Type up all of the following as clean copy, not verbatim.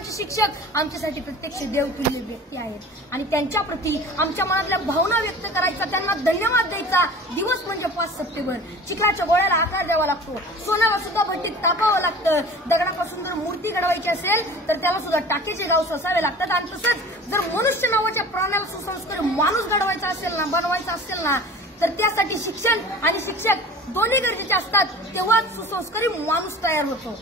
आमचे शिक्षक आमच्यासाठी प्रत्यक्ष देवतुल्य व्यक्ती आहेत आणि त्यांच्या प्रती आमच्या मनातल्या भावना व्यक्त करायचा, त्यांना धन्यवाद द्यायचा दिवस म्हणजे 5 सप्टेंबर. चिखलाच्या गोळ्याला आकार द्यावा लागतो, सोन्याला सुद्धा भट्टीत तापावं लागतं, दगडापासून जर मूर्ती घडवायची असेल तर त्याला सुद्धा टाकेचे गाव सोसावे लागतात. आणि तसंच जर मनुष्य नावाच्या प्राण्याला सुसंस्कारी माणूस घडवायचा असेल ना, बनवायचा असेल ना, तर त्यासाठी शिक्षण आणि शिक्षक दोन्ही गरजेचे असतात, तेव्हाच सुसंस्कारी माणूस तयार होतो.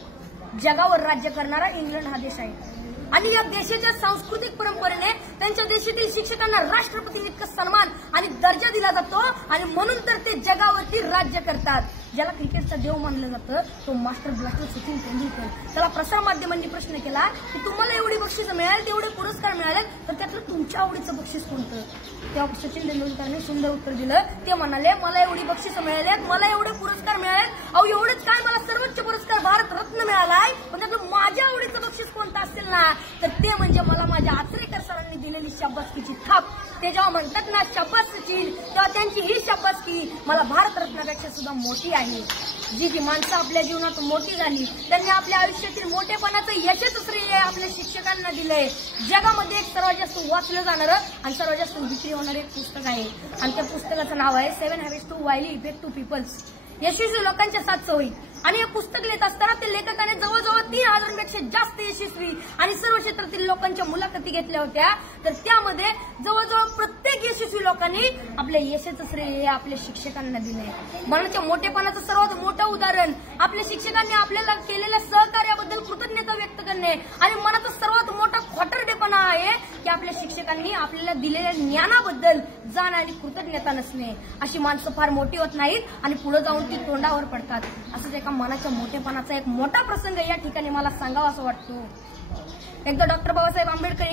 जगावर राज्य करणारा इंग्लंड हा देश आहे आणि या देशाच्या सांस्कृतिक परंपरेने त्यांच्या देशातील शिक्षकांना राष्ट्रपतींइतका सन्मान आणि दर्जा दिला जातो आणि म्हणून तर ते जगावरती राज्य करतात. ज्याला क्रिकेटचा देव मानलं जातं तो मास्टर ब्लास्टर सचिन तेंडुलकर. त्याला प्रसार माध्यमांनी प्रश्न केला की तुम्हाला एवढी बक्षीस मिळाली, तेवढे पुरस्कार मिळाले, तर त्यातलं तुमच्या आवडीचं बक्षीस कोणतं? तेव्हा सचिन तेंडुलकरने सुंदर उत्तर दिलं. ते म्हणाले, मला एवढी बक्षीस मिळाली, मला एवढे पुरस्कार मिळाले, अहो एवढेच काय, मला सर्वोच्च पुरस्कार भारत रत्न मिळालाय, पण त्यातलं माझ्या आवडीचं बक्षीस कोणतं असेल ना, तर ते म्हणजे मला माझ्या आचरेकर सरांनी दिलेली शाबासकीची थाप. ते जेव्हा म्हणतात ना शाबास सचिन, तेव्हा त्यांची ही शाबासकी मला भारत रत्नापेक्षा सुद्धा मोठी आहे. जी जी माणसं आपल्या जीवनात मोठी झाली त्यांनी आपल्या आयुष्यातील मोठेपणाचं यशच श्रेय आपल्या शिक्षकांना दिलंय. जगामध्ये एक सर्वात जास्त वाचलं जाणारं आणि सर्वात जास्त विक्री होणारं एक पुस्तक आहे आणि त्या पुस्तकाचं नाव आहे 7 habits to highly effect to peoples. यशस्वी लोकांच्या 7 सवयी. आणि हे पुस्तक लिहित असताना ते लेखकाने जवळजवळ 3000 पेक्षा जास्त यशस्वी आणि सर्व क्षेत्रातील लोकांच्या मुलाखती घेतल्या होत्या. तर त्यामध्ये जवळजवळ प्रत्येक यशस्वी लोकांनी आपल्या यशाचं श्रेय आपल्या शिक्षकांना दिलंय. मनाच्या मोठेपणाचं सर्वात मोठं उदाहरण आपल्या शिक्षकांनी आपल्याला केलेल्या सहकार्याबद्दल कृतज्ञता व्यक्त करणे आणि मनाचा सर्वात मोठा खोटरडेपणा आहे की आपल्या शिक्षकांनी आपल्याला दिलेल्या ज्ञानाबद्दल जाण आणि कृतज्ञता नसणे. अशी माणसं फार मोठी होत नाहीत आणि पुढे जाऊन ती तोंडावर पडतात. असंच एका मनाच्या मोठेपणाचा एक मोठा प्रसंग या ठिकाणी मला सांगावा असं वाटतो. एकदा डॉक्टर बाबासाहेब आंबेडकर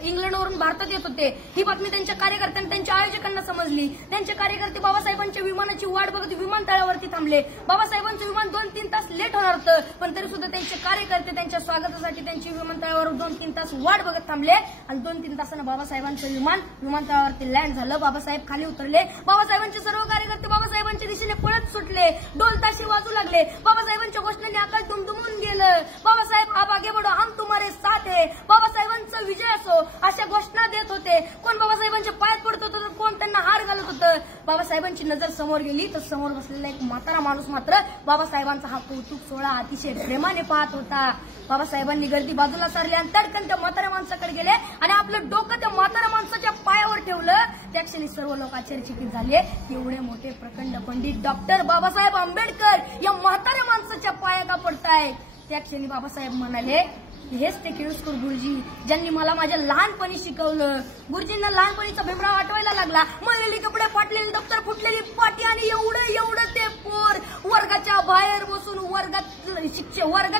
इंग्लंडवरून भारतात येत होते. ही बातमी त्यांच्या कार्यकर्त्यांना, त्यांच्या आयोजकांना समजली. त्यांचे कार्यकर्ते बाबासाहेबांच्या विमानाची वाट बघत विमानतळावरती थांबले. बाबासाहेबांचं विमान 2-3 तास लेट होणार होतं, पण तरी सुद्धा त्यांचे कार्यकर्ते त्यांच्या स्वागतासाठी त्यांची विमानतळावर 2-3 तास वाट बघत थांबले आणि 2-3 तासानं बाबासाहेबांचं विमान विमानतळावरती लँड झालं. बाबासाहेब खाली उतरले. बाबासाहेबांचे सर्व कार्यकर्ते बाबासाहेबांच्या दिशेने पळत सुटले. ढोल ताशे वाजू लागले. बाबासाहेबांच्या घोषणांनी आकाश दुमदुमून गेलं. बाबासाहेब आप आगे बढ़ो, हम तुम्हारे साथ है, बाबासाहेबांचा विजय असो अशा घोषणा देत होते. कोण बाबासाहेबांच्या पायात पडत होतं तर कोण त्यांना हार घालत होतं. बाबासाहेबांची नजर समोर गेली तर समोर बसलेला एक म्हातारा माणूस मात्र बाबासाहेबांचा हा कौतुक सोहळा अतिशय प्रेमाने पाहत होता. बाबासाहेबांनी गर्दी बाजूला सारली आणि तडकन त्या म्हाताऱ्या माणसाकडे गेले आणि आपलं डोकं त्या म्हाताऱ्या माणसाच्या पायावर ठेवलं. त्या क्षणी सर्व लोक आश्चर्यचकित झाले. एवढे मोठे प्रखंड पंडित डॉक्टर बाबासाहेब आंबेडकर या म्हाताऱ्या माणसाच्या पाया का पडतायत? त्या क्षणी बाबासाहेब म्हणाले, हेच ते केळुसकर गुरुजी ज्यांनी मला माझ्या लहानपणी शिकवलं. गुरुजींना लहानपणीचा भेंबरा आठवायला लागला. मळलेले कपडे, फाटलेले दप्तर, फुटलेली पाटी आणि एवढं ते पोर वर्गाच्या बाहेर बसून वर्गात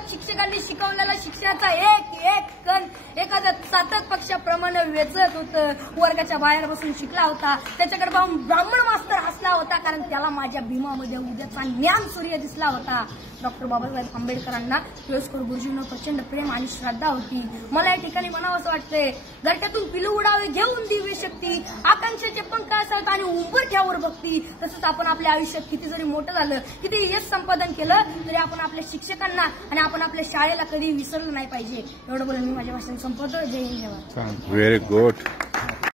शिक्षकांनी शिकवलेला शिक्षणाचा एक कण एखाद्या सातत पक्षाप्रमाणे वेचत होतं. वर्गाच्या बाहेर बसून शिकला होता. त्याच्याकडे पाहून ब्राह्मण मास्तर हसला होता, कारण त्याला माझ्या भीमामध्ये उद्याचा ज्ञान सूर्य दिसला होता. डॉक्टर बाबासाहेब आंबेडकरांना केळुसकर गुरुजींना प्रचंड प्रेम आणि श्रद्धा होती. मला या ठिकाणी म्हणावं असं वाटतंय, घरट्यातून पिलू उडावे घेऊन दिव्य शक्ती, आकांक्षाचे पंख असतात आणि उंबरठ्यावर भक्ती. तसंच आपण आपल्या आयुष्यात किती जरी मोठं झालं, किती यश संपादन केलं तरी आपण आपल्या शिक्षकांना आणि आपण आपल्या शाळेला कधी विसरलं नाही पाहिजे. एवढं बोलून मी माझ्या भाषण संपवतो. जय हिंद, जय भारत. Very good.